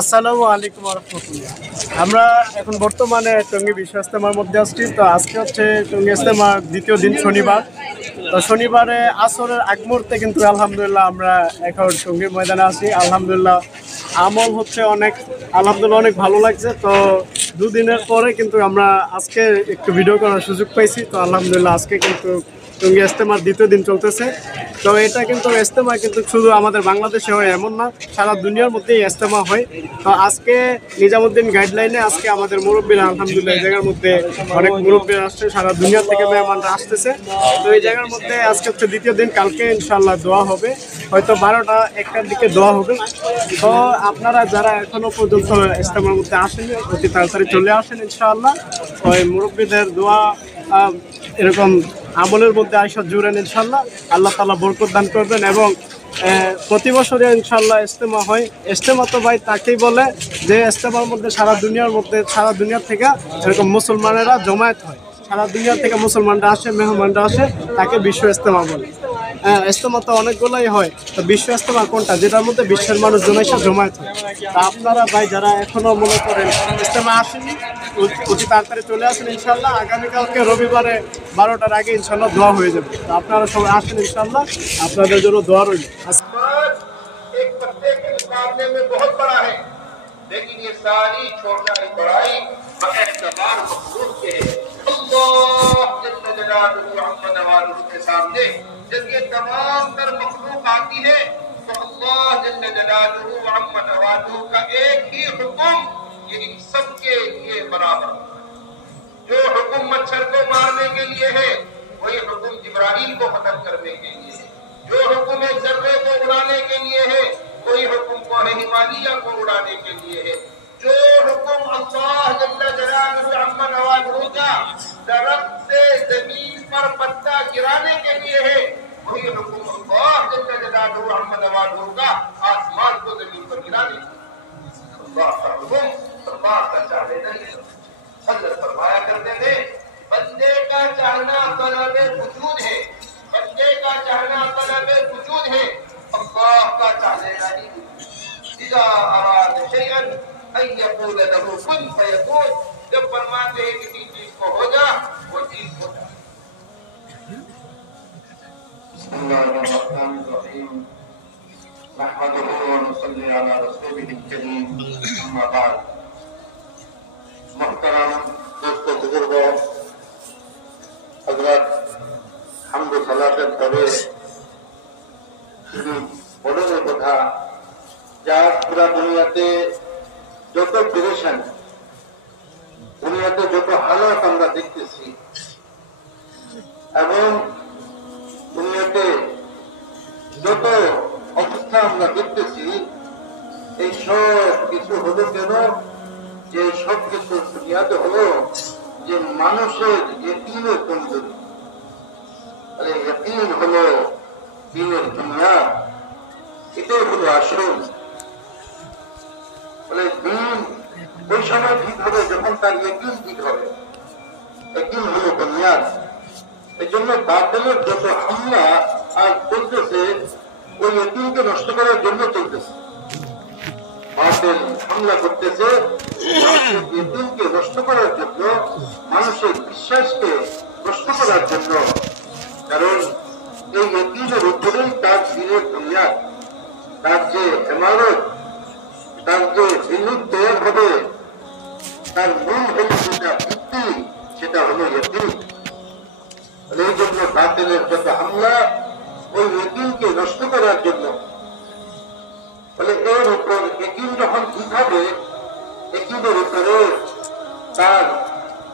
আসসালামু আলাইকুম রহমতুল্লাহ। আমরা এখন বর্তমানে টঙ্গী বিশ্ব ইজতেমার মধ্যে আসছি। তো আজকে হচ্ছে টঙ্গী ইজতেমার দ্বিতীয় দিন, শনিবার। তো শনিবারে আসরের আগ মুহূর্তে কিন্তু আলহামদুলিল্লাহ আমরা এখন টঙ্গীর ময়দানে আসি। আলহামদুলিল্লাহ আমল হচ্ছে অনেক, আলহামদুলিল্লাহ অনেক ভালো লাগছে। তো দুদিনের পরে কিন্তু আমরা আজকে একটু ভিডিও করার সুযোগ পাইছি। তো আলহামদুলিল্লাহ আজকে কিন্তু টঙ্গী ইজতেমার দ্বিতীয় দিন চলতেছে। তো এটা কিন্তু ইজতেমা কিন্তু শুধু আমাদের বাংলাদেশে হয় এমন না, সারা দুনিয়ার মধ্যেই ইজতেমা হয়। তো আজকে নিজামুদ্দিন গাইডলাইনে আজকে আমাদের মুরব্বীরা আলহামদুলিল্লাহ এই জায়গার মধ্যে অনেক মুরব্বীরা আসছে, সারা দুনিয়া থেকে মেহমানরা আসতেছে। তো এই জায়গার মধ্যে আজকে হচ্ছে দ্বিতীয় দিন, কালকে ইনশাল্লাহ দোয়া হবে, হয়তো 12টা-1টার দিকে দোয়া হবে। তো আপনারা যারা এখনো পর্যন্ত ইজতেমার মধ্যে আসেনি অতি তাড়াতাড়ি চলে আসেন ইনশাআল্লাহ। ওই মুরব্বীদের দোয়া এরকম আমলের মধ্যে আইসা জুড়েন ইনশাল্লাহ, আল্লাহ তাআলা বরকত দান করবেন। এবং প্রতি বছরে ইনশাল্লাহ ইজতেমা হয়। ইজতেমা তো ভাই তাকেই বলে যে ইজতেমার মধ্যে সারা দুনিয়ার থেকে এরকম মুসলমানেরা জমায়েত হয়, সারা দুনিয়া থেকে মুসলমানরা আসে, মেহমানরা আসে, তাকে বিশ্ব ইজতেমা বলে। ইজতেমা তো অনেকগুলোই হয়, তো বিশ্ব ইজতেমা কোনটা, যেটার মধ্যে বিশ্বের মানুষজন এসে জমায়েত হয়। তা আপনারা ভাই যারা এখনো মনে করেন ইজতেমা আসেনি, অতি তাড়াতাড়ি চলে আসেন ইনশাল্লাহ। আগামীকালকে রবিবারে 12টার আগে ইনশাল্লাহ দোয়া হয়ে যাবে। তো আপনারা সবাই আসেন ইনশাল্লাহ, আপনাদের জন্য দোয়া রইল। लेकिन ये सारी छोटी बड़ाई बएतबार मखलूक के अल्लाह जल्ल जलालुहु अम्मा नवालुहु के सामने जब ये तमाम तर मखलूक आती है तो अल्लाह जल्ल जलालुहु अम्मा नवालुहु का एक ही हुक्म ये इन सब के लिए बराबर। जो हुक्म मच्छर को मारने के लिए है वही हुक्म जिब्राइल को खत्म करने के लिए है। जो हुक्म एक जर्रे को उड़ाने के लिए है कोई हुक्म को हिमालय को उड़ाने के लिए है। जो हुक्म अल्लाह जल्ल जलालुहु अम्मा नवालुहु का दरख्त से जमीन पर पत्ता गिराने के लिए है वही हुक्म अल्लाह जल्ल जलालुहु अम्मा नवालुहु का आसमान को जमीन पर गिराने के लिए। अल्लाह का हुक्म, अल्लाह का चाहे नहीं। हज़रत फरमाया करते थे बंदे का चाहना तलबे वजूद है, बंदे का चाहना तलबे वजूद है, अल्लाह का चाहने नहीं। इज़ा अराद शैअन अन यक़ूल लहू कुन फयकून, जब फरमाते हैं किसी चीज को हो जा वो चीज हो जाती है। बिस्मिल्लाहिर्रहमानिर्रहीम नहमदुहु व नुसल्ली अला रसूलिहिल करीम अम्मा बाद। मुहतरम दोस्तों, बुजुर्गों, हज़रत हमद सलातेर परे বড় কথা যা পুরা দুনিয়াতে যত পেরেশান, দুনিয়াতে যত হালাত আমরা দেখতেছি এবং দুনিয়াতে যত অবস্থা আমরা দেখতেছি, এই সব কিছু হলো কেন? যে সব কিছু দুনিয়াতে হলো যে মানুষের ইয়কিনের কমজোরি। আরে ইয়কিন হলো দিনের দুনিয়া, এটাই হলো আসল। বলে দিন ওই সময় ঠিক হবে যখন তার ইয়কিন ঠিক হবে। ইয়কিন হলো বুনিয়াদ। এই জন্য বাতিলের যত হামলা আজ চলতেছে ওই ইয়কিনকে নষ্ট করার জন্য চলতেছে। বাতিল হামলা করতেছে মানুষের ইয়কিনকে নষ্ট করার জন্য, মানুষের বিশ্বাসকে নষ্ট করার জন্য। কারণ এই ইয়কিনের উপরেই তার দিনের বুনিয়াদ, তার যে ইমারত, তার যে বিনিয়োগ তৈরি হবে, তার মূল হল যেটা ভিত্তি, সেটা হলো ইয়কিন। এই জন্য বাতিলের যত হামলা ওই ইয়কিনকে নষ্ট করার জন্য। বলে এর উপর ইয়কিন যখন ঠিক হবে, ইয়কিনের উপরে তার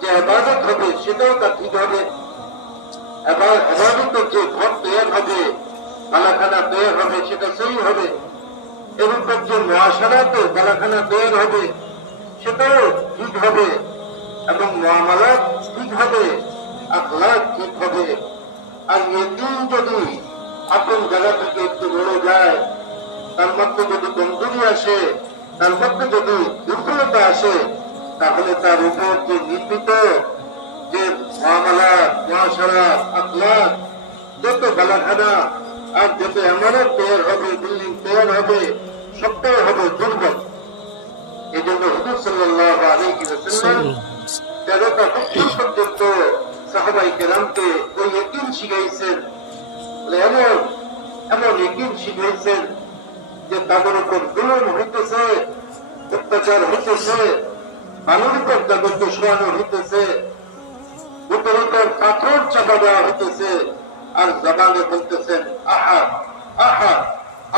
যে ইবাদত হবে সেটাও তার ঠিক হবে। এবার ইবাদতের যে ঘর তৈরি হবে, বালাখানা তৈরি হবে, সেটা সহি হবে। এর উপর যে মুআশারাতে বালাখানা তৈরি হবে সেটাও ঠিক হবে। এবং মুআমালাত ঠিক হবে, আখলাক ঠিক হবে। আর ইয়তিম যদি আপন জায়গা থেকে একটু বেড়ে যায়, তার মধ্যে যদি কমজোরি আসে, তার মধ্যে যদি দুর্বলতা আসে, তাহলে তার উপর যে নির্মিত যে মুআমালাত, মুআশারাত, আখলাক, যত বালাখানা আর যত আমানত তৈরি হবে, বিল্ডিং তৈরি হবে, সবটাই হবে দুর্বল। এই জন্য হুজুর সাল্লাল্লাহু আলাইহি ওয়াসাল্লাম 13টা বছর পর্যন্ত সাহাবায়ে কেরামকে ওই ইয়াকিন শিখাইছেন, এমন এমন ইয়াকিন শিখাইছেন যে তাদের উপর জুলুম হইতেছে, অত্যাচার হইতেছে, মানুষ উপর তাদেরকে শোয়ানো হইতেছে, বুকের উপর পাথর চাপা দেওয়া হইতেছে, আর জবানে বলতেছেন আহাদ আহাদ,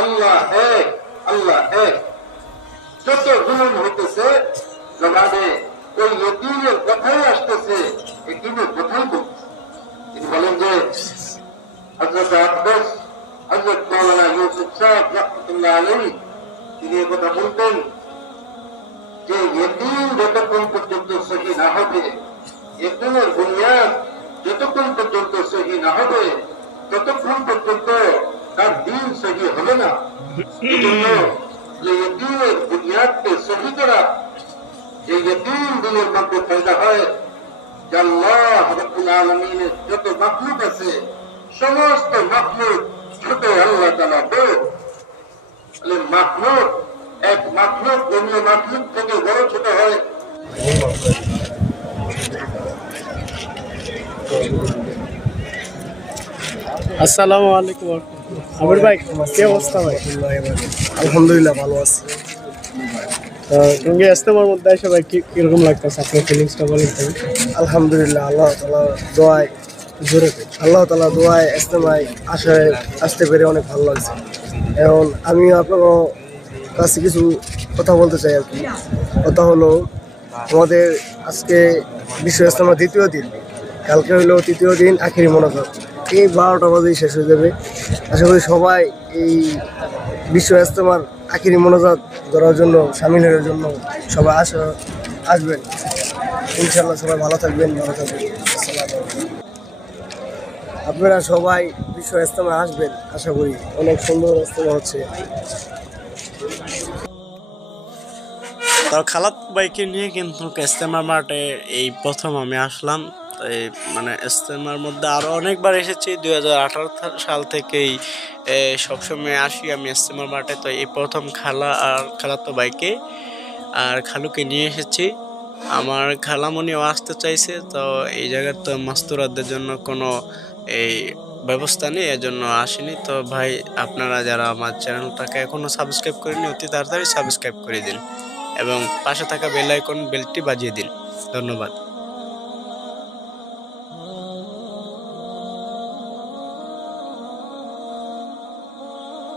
আল্লাহ এক, আল্লাহ এক। যত জুলুম হইতেছে জবানে ওই ইয়াকিনের কথাই আসতেছে, ইয়াকিনের কথাই বলতেছে। তিনি বলেন যে হযরত আব্বাস, হযরত মাওলানা ইউসুফ সাহেব রাহমাতুল্লাহ আলাইহি, তিনি কথা বলতেন যে ইয়াকিন যতক্ষণ পর্যন্ত সহি না হবে, ইয়াকিনের বুনিয়াদ যতক্ষণ পর্যন্ত সহি না হবে, ততক্ষণ পর্যন্ত তার দিন সহি হবে না। এই জন্য যে ইয়াকিনের বুনিয়াদকে সহি করা, যে ইয়াকিন দিনের মধ্যে পয়দা হয় যে আল্লাহ রাব্বুল আলামিনের যত মাখলুক আছে, সমস্ত মাখলুক ছোট, আল্লাহ তাআলা বড়। তাহলে মাখলুক, এক মাখলুক অন্য মাখলুক থেকে বড় ছোট হয়। আসসালামু আলাইকুম আমির ভাই, কি অবস্থা ভাই? আলহামদুলিল্লাহ ভালো আছে। টঙ্গী ইজতেমার মধ্যে এসে ভাই কিরকম লাগতেছে, আপনার ফিলিংসটা বলেন তো। আলহামদুলিল্লাহ আল্লাহ তাআলা দোয়ায়, জোরে আল্লাহ তাআলা দোয়ায় ইজতেমায় আসতে পেরে অনেক ভালো লাগছে। এখন আমি আপনার কাছে কিছু কথা বলতে চাই আর কি। কথা হলো, আমাদের আজকে বিশ্ব ইজতেমার দ্বিতীয় দিন, কালকে হলো তৃতীয় দিন, আখেরি মোনাজাত। এই 12টা বাজেই শেষ হয়ে যাবে। আশা করি সবাই এই বিশ্ব ইজতেমার আখেরি মোনাজাত ধরার জন্য, সামিল হওয়ার জন্য সবাই আসবেন। ইনশাআল্লাহ সবাই ভালো থাকবেন, ভালো থাকবেন। আসসালামু আলাইকুম। আপনারা সবাই বিশ্ব ইজতেমা আসবেন, আশা করি অনেক সুন্দর ইজতেমা হচ্ছে। তো খালাত ভাইকে নিয়ে কিন্তু ইজতেমার মাঠে এই প্রথম আমি আসলাম। এই মানে ইজতেমার মধ্যে আরও অনেকবার এসেছি, 2018 সাল থেকেই সবসময় আসি আমি ইজতেমার মাঠে। তো এই প্রথম খালা আর খালাতো ভাইকে আর খালুকে নিয়ে এসেছি। আমার খালামণিও আসতে চাইছে, তো এই জায়গার তো মাস্তুরাদের জন্য কোনো এই ব্যবস্থা নেই, এজন্য আসেনি। তো ভাই, আপনারা যারা আমার চ্যানেলটাকে এখনও সাবস্ক্রাইব করেনি, অতি তাড়াতাড়ি সাবস্ক্রাইব করে দিন এবং পাশে থাকা বেল আইকন বেলটি বাজিয়ে দিন। ধন্যবাদ।